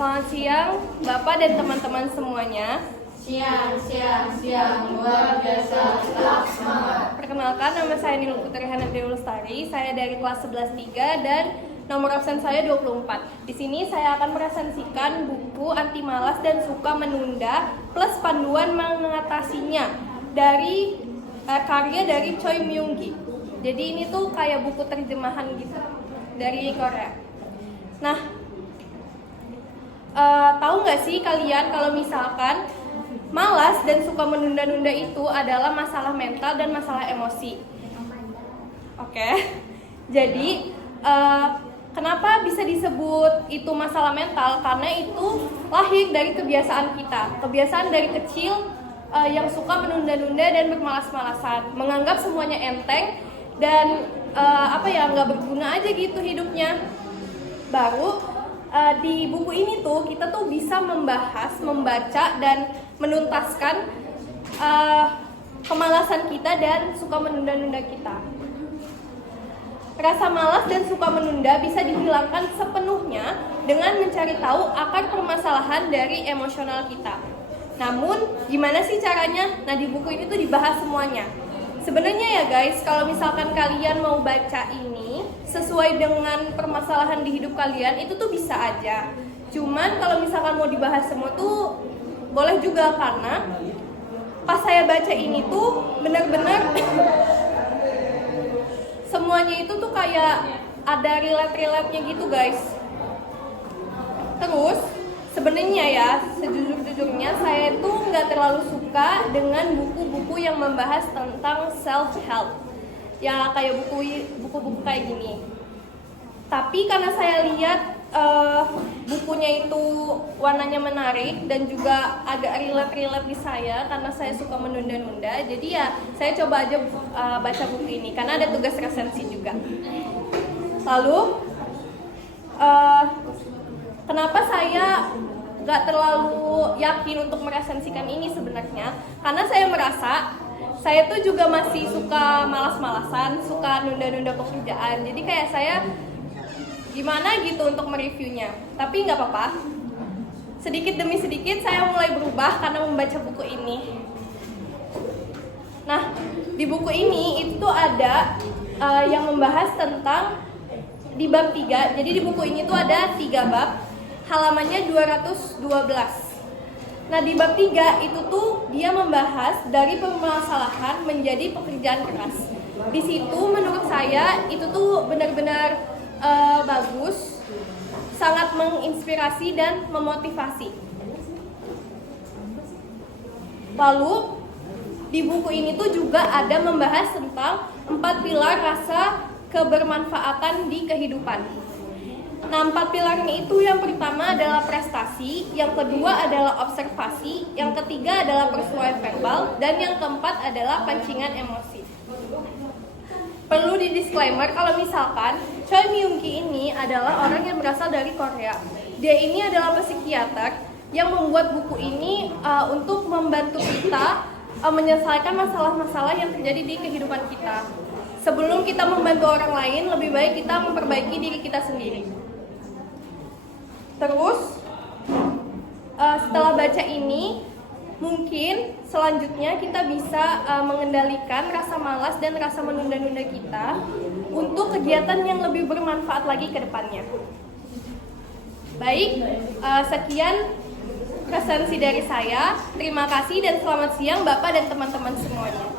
Selamat siang, Bapak dan teman-teman semuanya. Siang, luar biasa, tetap semangat. Perkenalkan, nama saya Nilul Putri Hana Dewi Lestari. Saya dari kelas 11-3 dan nomor absen saya 24. Di sini saya akan meresensikan buku Anti Malas dan Suka Menunda plus panduan mengatasinya dari karya dari Choi Myung Gi. Jadi ini tuh kayak buku terjemahan gitu dari Korea. Nah, tahu nggak sih kalian kalau misalkan malas dan suka menunda-nunda itu adalah masalah mental dan masalah emosi. Oke. Jadi kenapa bisa disebut itu masalah mental? Karena itu lahir dari kebiasaan kita. Kebiasaan dari kecil yang suka menunda-nunda dan bermalas-malasan, menganggap semuanya enteng dan nggak berguna aja gitu hidupnya. Baru di buku ini tuh kita tuh bisa membahas, membaca dan menuntaskan kemalasan kita dan suka menunda-nunda kita. Rasa malas dan suka menunda bisa dihilangkan sepenuhnya dengan mencari tahu akar permasalahan dari emosional kita. Namun, gimana sih caranya? Nah, di buku ini tuh dibahas semuanya. Sebenarnya ya guys, kalau misalkan kalian mau baca ini sesuai dengan permasalahan di hidup kalian, itu tuh bisa aja. Cuman kalau misalkan mau dibahas semua tuh boleh juga, karena pas saya baca ini tuh benar-benar semuanya itu tuh kayak ada relate-nya gitu guys. Terus sebenarnya ya, sejujur-jujurnya saya tuh nggak terlalu suka dengan buku-buku yang membahas tentang self-help, ya kayak buku-buku kayak gini. Tapi karena saya lihat bukunya itu warnanya menarik dan juga agak relate di saya karena saya suka menunda-nunda, jadi ya saya coba aja baca buku ini karena ada tugas resensi juga. Lalu kenapa saya gak terlalu yakin untuk meresensikan ini sebenarnya? Karena saya merasa saya tuh juga masih suka malas-malasan, suka nunda-nunda pekerjaan. Jadi kayak saya gimana gitu untuk mereviewnya. Tapi gak apa-apa, sedikit demi sedikit saya mulai berubah karena membaca buku ini. Nah, di buku ini itu ada yang membahas tentang di bab 3. Jadi di buku ini tuh ada 3 bab, halamannya 212. Nah, di bab 3 itu tuh dia membahas dari permasalahan menjadi pekerjaan keras. Di situ menurut saya itu tuh benar-benar bagus, sangat menginspirasi dan memotivasi. Lalu di buku ini tuh juga ada membahas tentang 4 pilar rasa kebermanfaatan di kehidupan. Nah, 4 pilarnya itu yang pertama adalah prestasi, yang kedua adalah observasi, yang ketiga adalah persuasi verbal, dan yang keempat adalah pancingan emosi. Perlu di disclaimer kalau misalkan Choi Myung Gi ini adalah orang yang berasal dari Korea. Dia ini adalah psikiater yang membuat buku ini untuk membantu kita menyelesaikan masalah-masalah yang terjadi di kehidupan kita. Sebelum kita membantu orang lain, lebih baik kita memperbaiki diri kita sendiri. Terus setelah baca ini, mungkin selanjutnya kita bisa mengendalikan rasa malas dan rasa menunda-nunda kita untuk kegiatan yang lebih bermanfaat lagi ke depannya. Baik, sekian resensi dari saya. Terima kasih dan selamat siang Bapak dan teman-teman semuanya.